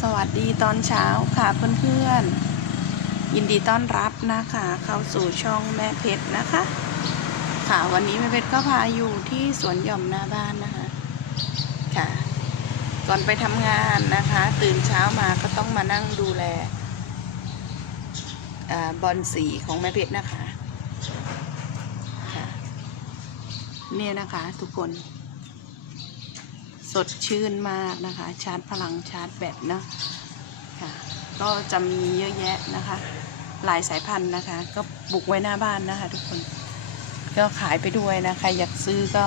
สวัสดีตอนเช้าค่ะเพื่อนๆ ยินดีต้อนรับนะคะ เข้าสู่ช่องแม่เพชรนะคะ ค่ะวันนี้แม่เพชรก็พาอยู่ที่สวนหย่อมหน้าบ้านนะคะ ค่ะ ก่อนไปทำงานนะคะ ตื่นเช้ามาก็ต้องมานั่งดูแลอบอลสีของแม่เพชรนะคะ ค่ะ เนี่ยนะคะทุกคน สดชื่นมากนะคะ ชาร์จพลังชาร์จแบตเนาะค่ะ ก็จะมีเยอะแยะนะคะ หลายสายพันธุ์นะคะ ก็บุกไว้หน้าบ้านนะคะ ทุกคน ก็ขายไปด้วยนะคะอยากซื้อก็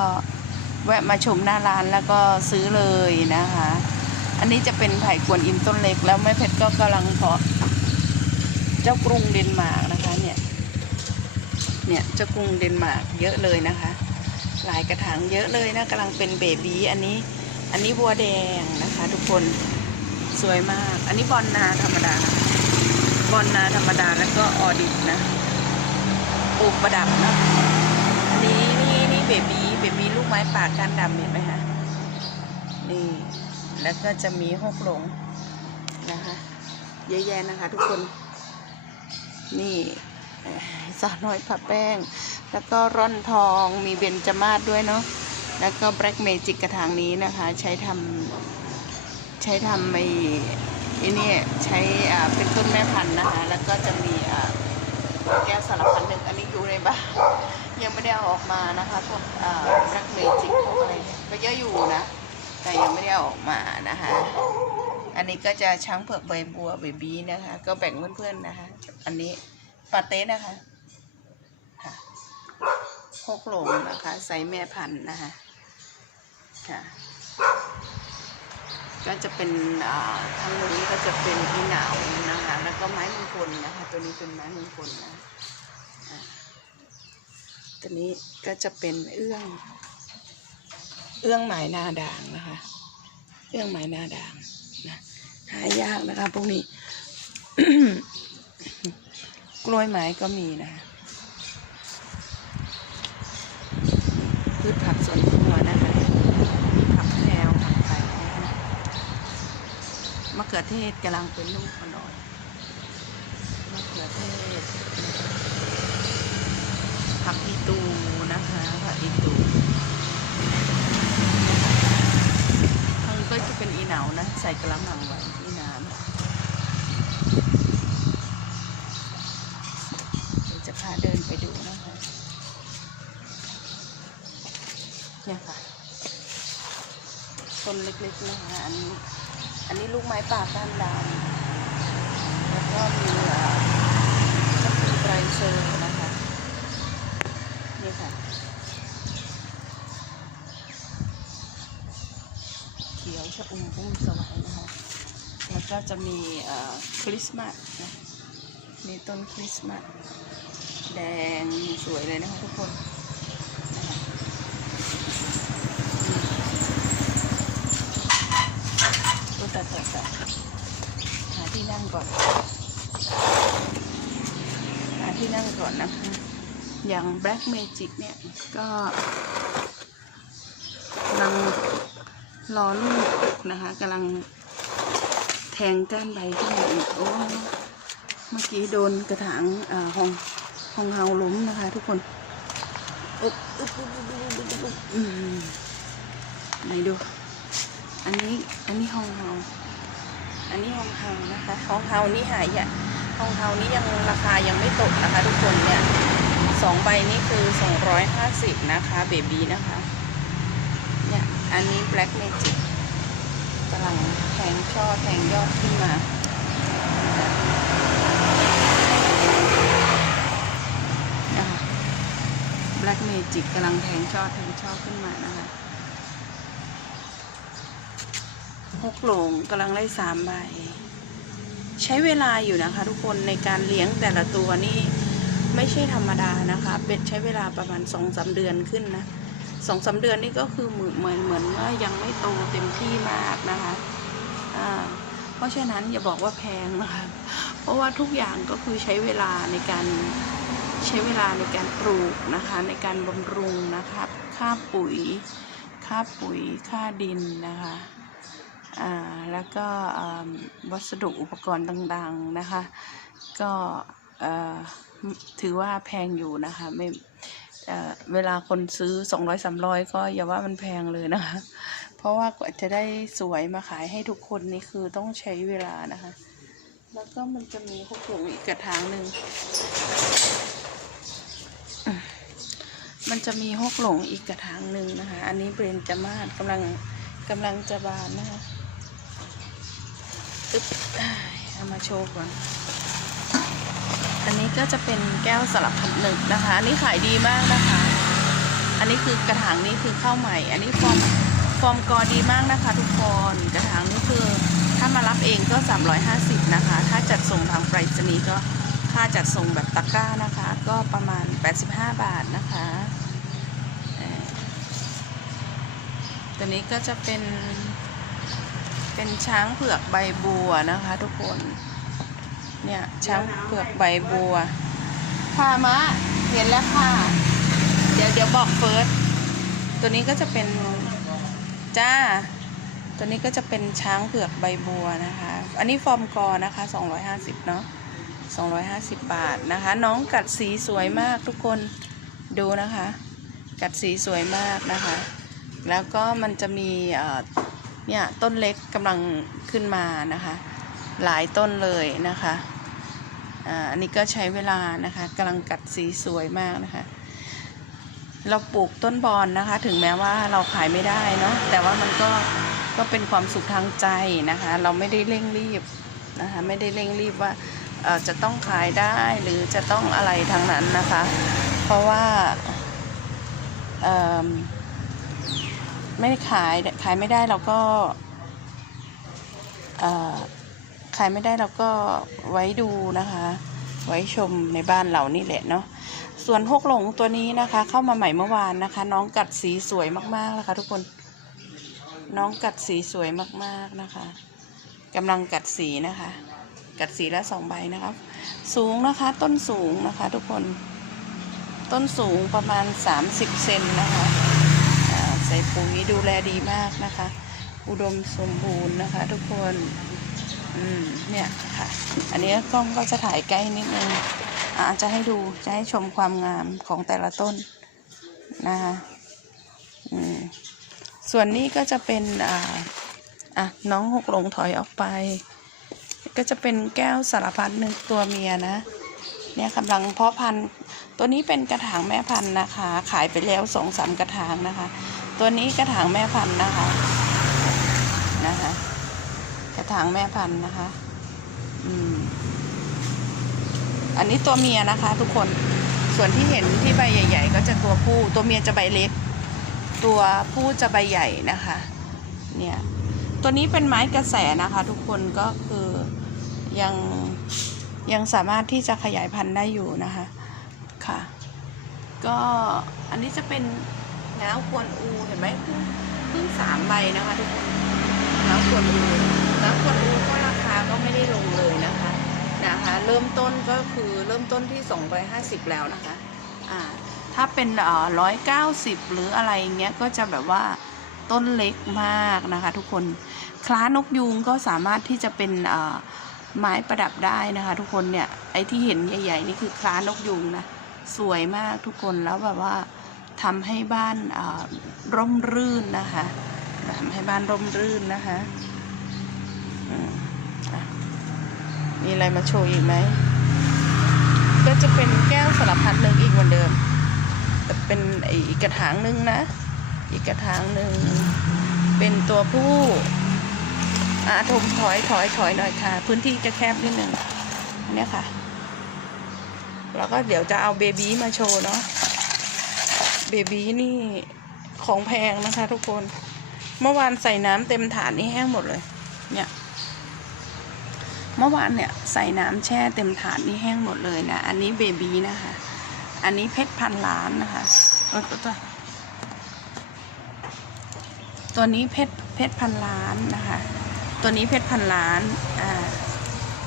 แวะมาชมหน้าร้านแล้วก็ซื้อเลยนะคะ อันนี้จะเป็นไผ่กวนอินต้นเล็กแล้วแม่เพชรก็กำลังเพาะเจ้ากรุงเดนมาร์กนะคะเนี่ยเนี่ยเจ้ากรุงเดนมาร์กเยอะเลยนะคะ หลายกระถางเยอะเลยนะกำลังเป็นเบบีอันนี้ อันนี้บัวแดงนะคะ ทุกคนสวยมาก อันนี้บอลนาธรรมดา บอลนาธรรมดาแล้วก็ออดิบนะปลูกประดับนะอันนี้นี่นี่เบบีเบบีลูกไม้ป่าก้านดำเห็นไหมคะนี่แล้วก็จะมีหกหลงนะคะเยอะแยะนะคะ ทุกคน นี่สาวน้อยผัดแป้ง แล้วก็ร่อนทองมีเบญจมาศด้วยเนาะ แล้วก็แบล็กเมจิกกระถางนี้นะคะใช้ทำใช้ทำไอ้ไอ้นี่ใช้อ่าเป็นต้นแม่พันธุ์นะคะ แล้วก็จะมีอ่าแก้วสารพันหนึ่งอันนี้อยู่ในบ้านยังไม่ได้เอาออกมานะคะพวกอ่าแบล็กเมจิกพวกอะไรก็เยอะอยู่นะ แต่ยังไม่ได้เอาออกมานะคะ อันนี้ก็จะช้างเผือกใบบัวเบบีนะคะ ก็แบ่งเพื่อนๆนะคะ อันนี้ปาเต้นะคะ กโหลงนะคะไซส์แม่พันธุ์นะคะค่ะก็จะเป็นอ่าทางนู้นก็จะเป็นอีหนาวนะคะ แล้วก็ไม้มงคลนะคะ ตัวนี้เป็นไม้มงคลนะตัวนี้ก็จะเป็นเอื้อง เอื้องหมายนาด่างนะคะ เอื้องหมายนาด่างนะหายากนะคะพวกนี้ กล้วยไม้ก็มีนะคะ พืชผักสวนครัวนะคะผักแพรวผักไผ่นะคะมะเขือเทศกำลังเป็นลูกอ่อนมะเขือเทศผักอีตูนะคะผักอีตูทางก็จะเป็นอีเหนานะ ใส่กระมังไว้อีน้ำเดี๋ยวจะพาเดินไปดูนะคะ เนี่ยค่ะ ต้นเล็ กนะคะ อันนี้ อันนี้ลูกไม้ป่าก้านดำแล้วก็มีเอ่อก็คือไตรเซอร์นะคะ นี่ค่ะ เขียวชะอุ่มปุ้มสวัยนะคะ แล้วก็จะมีเอ่อคริสต์มาสนะมีต้นคริสต์มาสแดงสวยเลยนะคะทุกคนนะคะ ตัวแต่แต่แต่หาที่นั่งก่อนหาที่นั่งก่อนนะคะ อย่าง Black Magic เนี่ยก็กำลังรอลูกนะคะกำลังแทงก้านใบขึ้นมาอีกโอ้เมื่อกี้โดนกระถางอ่าหองหองเฮาล้มนะคะ ทุกคนอึ๊บอึ๊บอึ๊บอึ๊บอึ๊บอึ๊บอึ๊บอืไหนดู อันนี้อันนี้ห้องเฮาอันนี้ห้องเฮานะคะห้องเฮานี่หายอะหองเฮานี่ยังราคายังไม่ตกนะคะ ทุกคนเนี่ยสองใบนี้คือ250นะคะเบบีนะคะเนี่ยอันนี้ Black Magic กำลังแทงช่อแทงยอดขึ้นมานะคะ Black Magic กำลังแทงช่อแทงช่อขึ้นมานะคะ หกหลงกำลังไล่สามใบ ใช้เวลาอยู่นะคะ ทุกคนในการเลี้ยงแต่ละตัวนี่ไม่ใช่ธรรมดานะคะ เป็ดใช้เวลาประมาณสองสาเดือนขึ้นนะสองสาเดือนนี่ก็คือเหมือนเหมือนเหมือนว่ายังไม่โตเต็มที่มากนะคะอ่าเพราะฉะนั้นอย่าบอกว่าแพงนะคะเพราะว่าทุกอย่างก็คือใช้เวลาในการใช้เวลาในการปลูกนะคะ ในการบำรุงนะคะค่าปุ๋ย ค่าปุ๋ยค่าดินนะคะ แล้วก็วัสดุอุปกรณ์ต่างๆนะคะ ก็ถือว่าแพงอยู่นะคะไม่เวลาคนซื้อ 200 300 ก็อย่าว่ามันแพงเลยนะคะ เพราะว่ากว่าจะได้สวยมาขายให้ทุกคนนี่คือต้องใช้เวลานะคะ แล้วก็มันจะมีพวกหลุมอีกกระถางหนึ่งมันจะมีฮกหลงอีกกระถางหนึ่งนะคะ อันนี้เบรนจามาศกำลังกำลังจะบานนะคะ ตึ๊บเอามาโชว์ก่อน อันนี้ก็จะเป็นแก้วสลับพัดหนึ่งนะคะ อันนี้ขายดีมากนะคะ อันนี้คือกระถางนี้คือข้าวใหม่ อันนี้ฟอร์มฟอร์มกอดีมากนะคะ ทุกคน กระถางนี้คือถ้ามารับเองก็ 350 นะคะ ถ้าจัดส่งทางไปรษณีย์ก็ค่าจัดส่งแบบตะกร้านะคะ ก็ประมาณ 85 บาทนะคะตัวนี้ก็จะเป็น เป็นช้างเผือกใบบัวนะคะ ทุกคน เนี่ยช้างเผือกใบบัวพามะเห็นแล้วค่ะ เดี๋ยวเดี๋ยวบอกเฟิร์สตัวนี้ก็จะเป็นจ้า ตัวนี้ก็จะเป็นช้างเผือกใบบัวนะคะ อันนี้ฟอร์มกอนะคะ 250 เนาะ250 บาทนะคะ น้องกัดสีสวยมากทุกคนดูนะคะ กัดสีสวยมากนะคะ แล้วก็มันจะมี เนี่ยต้นเล็กกำลังขึ้นมานะคะ หลายต้นเลยนะคะอ่าอันนี้ก็ใช้เวลานะคะกำลังกัดสีสวยมากนะคะ เราปลูกต้นบอนนะคะ ถึงแม้ว่าเราขายไม่ได้เนาะแต่ว่ามันก็ก็เป็นความสุขทางใจนะคะ เราไม่ได้เร่งรีบนะคะไม่ได้เร่งรีบว่าจะต้องขายได้หรือจะต้องอะไรทางนั้นนะคะ เพราะว่า ไม่ได้ขายขายไม่ได้เราก็ขายไม่ได้เราก็ไว้ดูนะคะ ไว้ชมในบ้านเรานี่แหละเนาะส่วนฮกหลงตัวนี้นะคะ เข้ามาใหม่เมื่อวานนะคะ น้องกัดสีสวยมากๆนะคะ ทุกคน น้องกัดสีสวยมากๆนะคะกำลังกัดสีนะคะ กัดสีละสองใบนะคะสูงนะคะต้นสูงนะคะ ทุกคน ต้นสูงประมาณ30เซนนะคะ ส่ปุ๋ยดูแลดีมากนะคะ อุดมสมบูรณ์นะคะ ทุกคนอืมเนี่ยค่ะ อันนี้กล้องก็จะถ่ายใกล้นิดนึงอาจจะให้ดูจะให้ชมความงามของแต่ละต้นนะคะอืมส่วนนี้ก็จะเป็นอ่าอะน้องหกหลงถอยออกไป ก็จะเป็นแก้วสารพัดหนึ่งตัวเมียนะ เนี่ยกำลังเพาะพันธุ์ตัวนี้เป็นกระถางแม่พันธุ์นะคะ ขายไปแล้วสองสามกระถางนะคะ ตัวนี้กระถางแม่พันธุ์นะคะนะคะ กระถางแม่พันธุ์นะคะ อืม อันนี้ตัวเมียนะคะ ทุกคนส่วนที่เห็นที่ใบใหญ่ ๆ ก็จะตัวผู้ ตัวเมียจะใบเล็ก ตัวผู้จะใบใหญ่นะคะ เนี่ย ตัวนี้เป็นไม้กระแสนะคะ ทุกคนก็คือยังยังสามารถที่จะขยายพันธุ์ได้อยู่นะคะ ค่ะ ก็อันนี้จะเป็น น้าวควนอูเห็นไหมเพิ่งเพิ่งสามใบนะคะทุกคนน้ำขวดอูน้ำขวดอูก็ราคาก็ไม่ได้ลงเลยนะคะนะคะ เริ่มต้นก็คือเริ่มต้นที่250แล้วนะคะอ่าถ้าเป็นเอ่อ190หรืออะไรเงี้ยก็จะแบบว่าต้นเล็กมากนะคะ ทุกคนคล้านกยูงก็สามารถที่จะเป็นเอ่อไม้ประดับได้นะคะ ทุกคนเนี่ยไอ้ที่เห็นใหญ่ ๆ นี่คือคล้านกยูงนะสวยมากทุกคนแล้วแบบว่า ทำให้บ้านร่มรื่นนะคะทำให้บ้านร่มรื่นนะคะมีอะไรมาโชว์อีกไหม ก็จะเป็นแก้วสลับพัดหนึ่งอีกเหมือนเดิม แต่เป็นอีกกระถางหนึ่งนะ อีกกระถางหนึ่ง เป็นตัวผู้อาถมถอยถอยถอยหน่อยค่ะ พื้นที่จะแคบนิดนึงเนี่ยค่ะ แล้วก็เดี๋ยวจะเอาเบบีมาโชว์เนาะ เบบีนี่ของแพงนะคะทุกคน เมื่อวานใส่น้ำเต็มถาดนี่แห้งหมดเลย เนี่ย เมื่อวานเนี่ยใส่น้ำแช่เต็มถาดนี่แห้งหมดเลยนะ อันนี้เบบีนะคะ อันนี้เพชรพันล้านนะคะเอ้ยตัวตัวตัวนี้เพชรเพชรพันล้านนะคะ ตัวนี้เพชรพันล้าน อ่า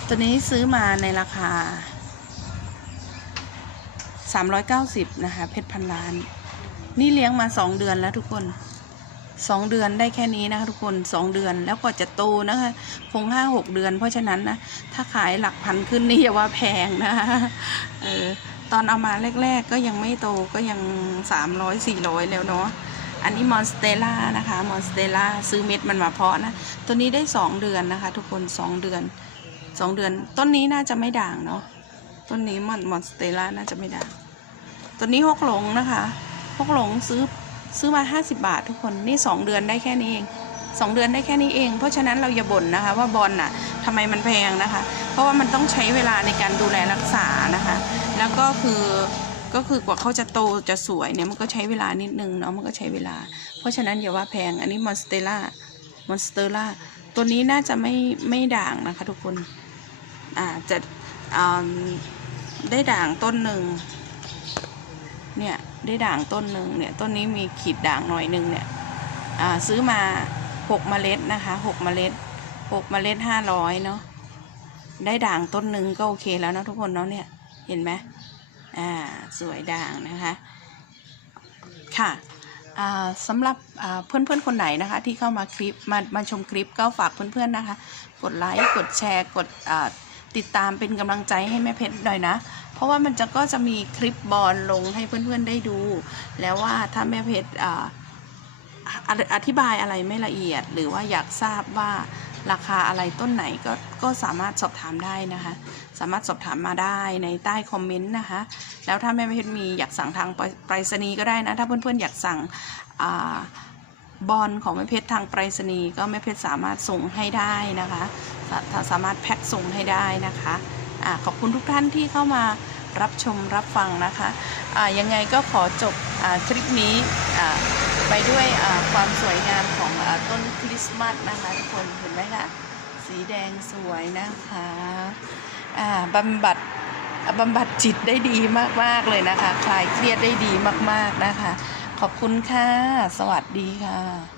ตัวนี้ซื้อมาในราคา 390นะคะเพชรพันล้าน นี่เลี้ยงมาสองเดือนแล้วทุกคนสองเดือนได้แค่นี้นะคะทุกคนสองเดือนแล้วก็จะโตนะคะคงห้าหกเดือน เพราะฉะนั้นนะถ้าขายหลักพันขึ้นนี่อย่าว่าแพงนะคะเออตอนเอามาแรก ๆ ก็ยังไม่โตก็ยังสามร้อยสี่ร้อยแล้วเนาะอันนี้มอนสเตล่านะคะมอนสเตล่าซื้อเม็ดมันมาเพาะนะตัวนี้ได้สองเดือนนะคะ ทุกคนสองเดือนสองเดือน ต้นนี้น่าจะไม่ด่างเนาะต้นนี้มอนมอนสเตล่าน่าจะไม่ด่างตัวนี้หกหลงนะคะ หกหลงซื้อซื้อมา 50 บาททุกคนนี่ 2 เดือนได้แค่นี้เอง 2 เดือนได้แค่นี้เอง เพราะฉะนั้นเราอย่าบ่นนะคะ ว่าบอลน่ะทำไมมันแพงนะคะ เพราะว่ามันต้องใช้เวลาในการดูแลรักษานะคะ แล้วก็คือก็คือกว่าเขาจะโตจะสวยเนี่ยมันก็ใช้เวลานิดนึงเนาะมันก็ใช้เวลา เพราะฉะนั้นอย่าว่าแพงอันนี้มอนสเตล่ามอนสเตล่าตัวนี้น่าจะไม่ไม่ด่างนะคะทุกคนอ่าจะอ่าได้ด่างต้นหนึ่ง เนี่ยได้ด่างต้นหนึ่งเนี่ยต้นนี้มีขีดด่างหน่อยหนึ่งเนี่ยซื้อมาหกเมล็ดนะคะหกเมล็ดหกเมล็ดห้าร้อยเนาะได้ด่างต้นหนึ่งก็โอเคแล้วนะทุกคนเนาะเนี่ยเห็นไหมอ่าสวยด่างนะคะค่ะสำหรับอ่าเพื่อนๆคนไหนนะคะที่เข้ามาคลิปมามาชมคลิปก็ฝากเพื่อนๆนะคะ กดไลค์กดแชร์กดติดตามเป็นกำลังใจให้แม่เพชรหน่อยนะ เพราะว่ามันจะก็จะมีคลิปบอลลงให้เพื่อนๆได้ดู แล้วว่าถ้าแม่เพชรออธิบายอะไรไม่ละเอียด หรือว่าอยากทราบว่าราคาอะไรต้นไหนก็ก็สามารถสอบถามได้นะคะ สามารถสอบถามมาได้ในใต้คอมเมนต์นะคะ แล้วถ้าแม่เพชรมีอยากสั่งทางไปรษณีย์ก็ได้นะ ถ้าเพื่อนๆอยากสั่งอบอลของแม่เพชรทางไปรษณีย์ก็แม่เพชรสามารถส่งให้ได้นะคะสาสามารถแพ็คส่งให้ได้นะคะ อ่าขอบคุณทุกท่านที่เข้ามารับชมรับฟังนะคะอ่ายังไงก็ขอจบอคลิปนี้อ่าไปด้วยความสวยงามของอต้นคริสต์มาสนะคะทุกคนเห็นไหมคะสีแดงสวยนะคะบำบัดบำบัดจิตได้ดีมากๆเลยนะคะ คลายเครียดได้ดีมากๆนะคะ ขอบคุณค่ะ สวัสดีค่ะ